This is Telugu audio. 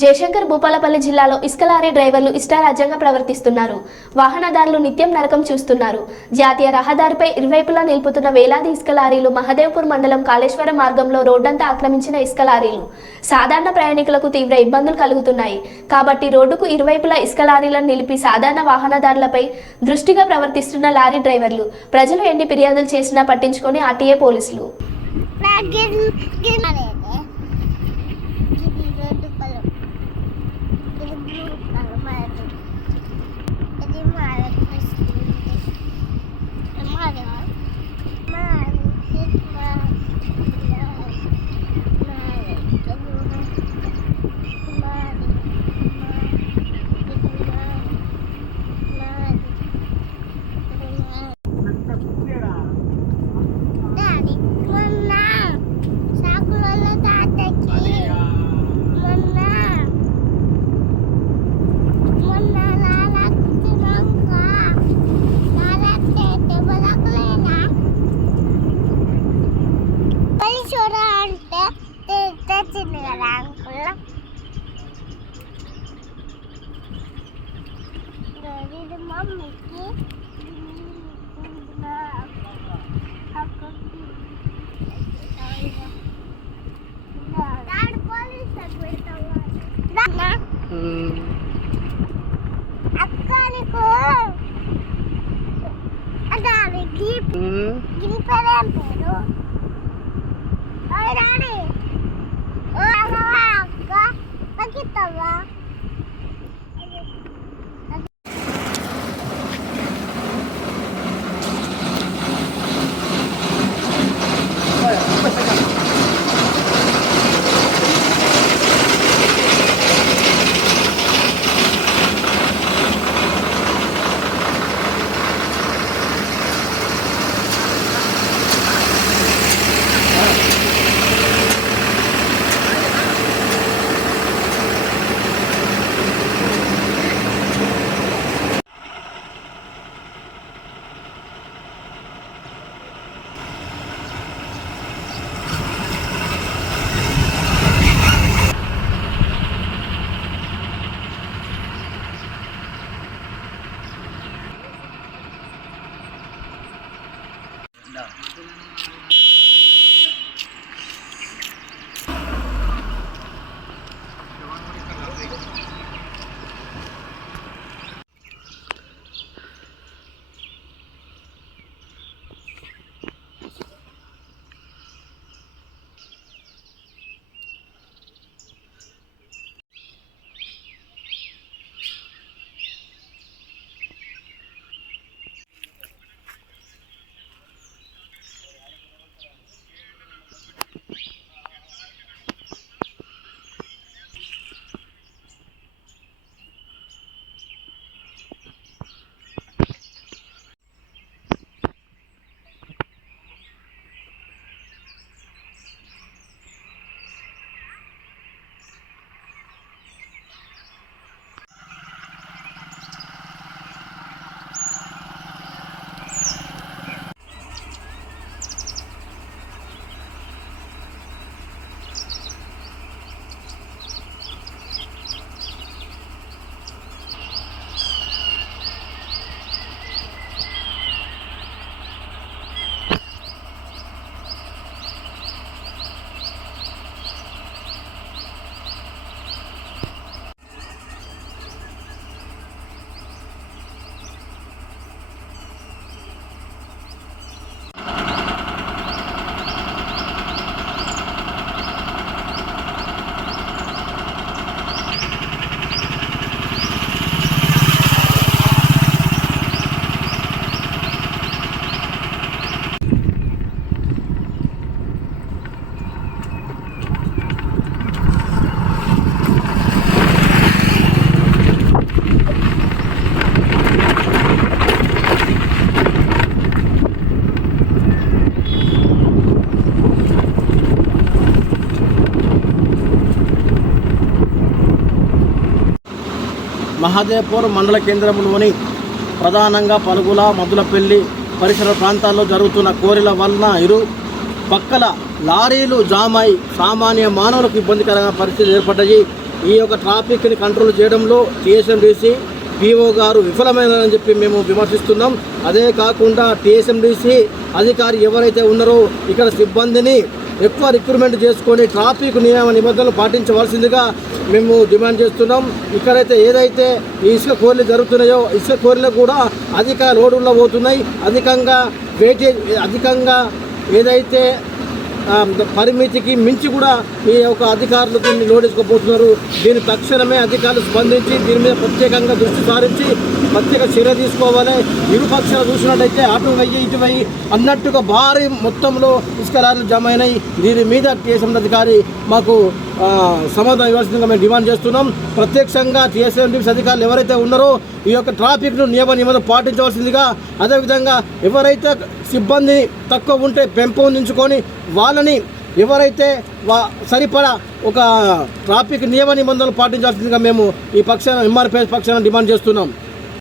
జయశంకర్ భూపాలపల్లి జిల్లాలో ఇసుక లారీ డ్రైవర్లు ఇష్టారాజ్యంగా ప్రవర్తిస్తున్నారు. వాహనదారులు నిత్యం నరకం చూస్తున్నారు. జాతీయ రహదారిపై ఇరువైపులా నిలుపుతున్న వేలాది ఇసుక లారీలు మహదేవ్పూర్ మండలం కాళేశ్వరం మార్గంలో రోడ్డంతా ఆక్రమించిన ఇసుక లారీలు సాధారణ ప్రయాణికులకు తీవ్ర ఇబ్బందులు కలుగుతున్నాయి. కాబట్టి రోడ్డుకు ఇరువైపులా ఇసుక లారీలను నిలిపి సాధారణ వాహనదారులపై దృష్టిగా ప్రవర్తిస్తున్న లారీ డ్రైవర్లు ప్రజలు ఎన్ని ఫిర్యాదులు చేసినా పట్టించుకొని ఆర్టీఏ పోలీసులు మహదేవ్పూర్ మండల కేంద్రంలోని ప్రధానంగా పలుగుల మద్దులపల్లి పరిసర ప్రాంతాల్లో జరుగుతున్న కోరిల వలన ఇరు పక్కల లారీలు జామ్ అయి సామాన్య మానవులకు ఇబ్బందికరమైన పరిస్థితి ఏర్పడ్డాయి. ఈ యొక్క ట్రాఫిక్ని కంట్రోల్ చేయడంలో టీఎస్ఎండిసి పిఓ గారు విఫలమైనారని చెప్పి మేము విమర్శిస్తున్నాం. అదే కాకుండా టీఎస్ఎండిసి అధికారి ఎవరైతే ఉన్నారో ఇక్కడ సిబ్బందిని ఎక్కువ రిక్రూట్మెంట్ చేసుకొని ట్రాఫిక్ నియమ నిబంధనలు పాటించవలసిందిగా మేము డిమాండ్ చేస్తున్నాం. ఇక్కడైతే ఏదైతే ఈ ఇసుక కోర్లు జరుగుతున్నాయో ఇసుక కోర్లు కూడా అధిక లోడుల్లో పోతున్నాయి. అధికంగా ఏదైతే పరిమితికి మించి కూడా ఈ యొక్క అధికారులు దీన్ని లోడించుకోబోతున్నారు. దీన్ని తక్షణమే అధికారులు స్పందించి దీని మీద ప్రత్యేకంగా దృష్టి సారించి ప్రత్యేక చర్య తీసుకోవాలి. ఇరుపక్షాలు చూసినట్టయితే అటు వెయ్యి ఇటు వెయ్యి అన్నట్టుగా భారీ మొత్తంలో ఇసుక లారీలు జమ అయినాయి. దీని మీద టీఎస్ఎండి అధికారి మాకు సమాధానం ఇవ్వాల్సిందిగా మేము డిమాండ్ చేస్తున్నాం. ప్రత్యక్షంగా టీఎస్ఎండిసి అధికారులు ఎవరైతే ఉన్నారో ఈ యొక్క ట్రాఫిక్ను నిబంధనలు పాటించవలసిందిగా, అదేవిధంగా ఎవరైతే సిబ్బంది తక్కువ ఉంటే పెంపొందించుకొని వాళ్ళని ఎవరైతే సరిపడా ఒక ట్రాఫిక్ నిబంధనలు పాటించాల్సిందిగా మేము ఈ పక్షాన ఎంఆర్పిఎస్ పక్షాన డిమాండ్ చేస్తున్నాం.